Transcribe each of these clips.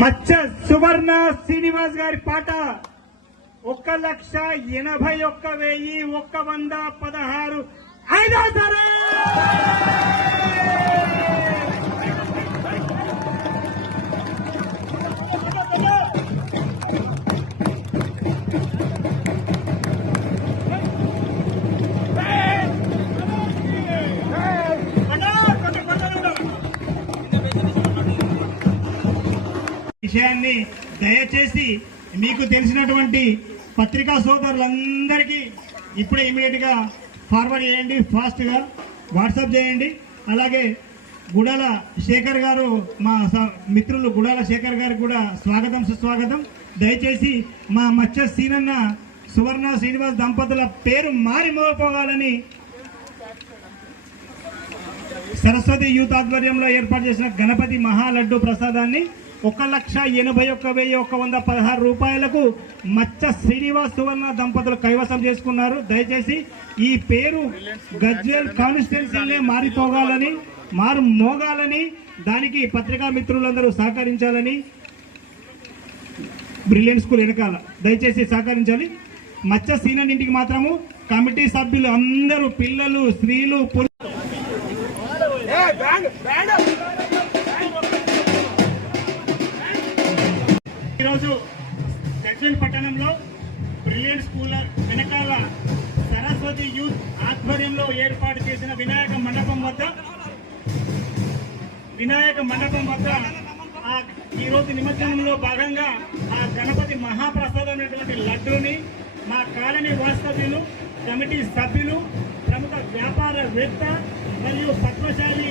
మచ్చ సువర్ణ శ్రీనివాస్ గారి పాట 1,81,116 అయినా సరే విషయాన్ని దయచేసి మీకు తెలిసినటువంటి పత్రికా సోదరులందరికీ ఇప్పుడే ఇమీడియట్ గా ఫార్వర్డ్ చేయండి, ఫాస్ట్ గా వాట్సాప్ చేయండి. అలాగే గుడాల శేఖర్ గారు, మా మిత్రులు గుడాల శేఖర్ గారికి కూడా స్వాగతం సుస్వాగతం. దయచేసి మా మచ్చ సీనన్న సువర్ణ శ్రీనివాస్ దంపతుల పేరు మారి మోగిపోవాలని సరస్వతి యూత్ ఆధ్వర్యంలో ఏర్పాటు చేసిన గణపతి మహాలడ్డు ప్రసాదాన్ని 1,81,116 రూపాయలకు మచ్చ శ్రీనివాస్ సువర్ణ దంపతులు కైవసం చేసుకున్నారు. దయచేసి ఈ పేరు గజ్వేల్ కాన్స్టిట్యున్సీనే మారిపోగాలని, మారు మోగాలని, దానికి పత్రికా మిత్రులందరూ సహకరించాలని, బ్రిలియంట్ స్కూల్ వెనకాల దయచేసి సహకరించాలి. మచ్చ సీనన్ ఇంటికి మాత్రము కమిటీ సభ్యులు అందరూ, పిల్లలు, స్త్రీలు, ఈరోజు గజ్వేల్ పట్టణంలో బ్రిలియంట్ స్కూల్ వెనకాల సరస్వతి యూత్ ఆధ్వర్యంలో ఏర్పాటు చేసిన వినాయక మండపం వద్ద ఈరోజు నిమజ్జనంలో భాగంగా ఆ గణపతి మహాప్రసాదమైనటువంటి లడ్డూని మా కాలనీ వాస్తవ్యులు, కమిటీ సభ్యులు, ప్రముఖ వ్యాపారవేత్త మరియు పద్మశాలి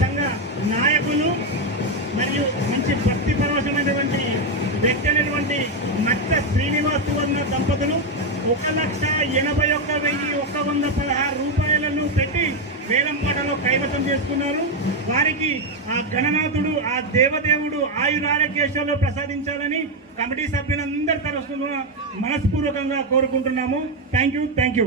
సంఘ నాయకులు మరియు మంచి భక్తి పరవశమైనటువంటి వ్యక్తి అయినటువంటి మచ్చ శ్రీనివాస్ సువర్ణ దంపతులు 1,81,116 రూపాయలను పెట్టి వేలంపాటలో కైవసం చేసుకున్నారు. వారికి ఆ గణనాథుడు, ఆ దేవదేవుడు ఆయురారోగ్యేశ్వరులు ప్రసాదించాలని కమిటీ సభ్యులందరి తరఫున మనస్పూర్వకంగా కోరుకుంటున్నాము. Thank you.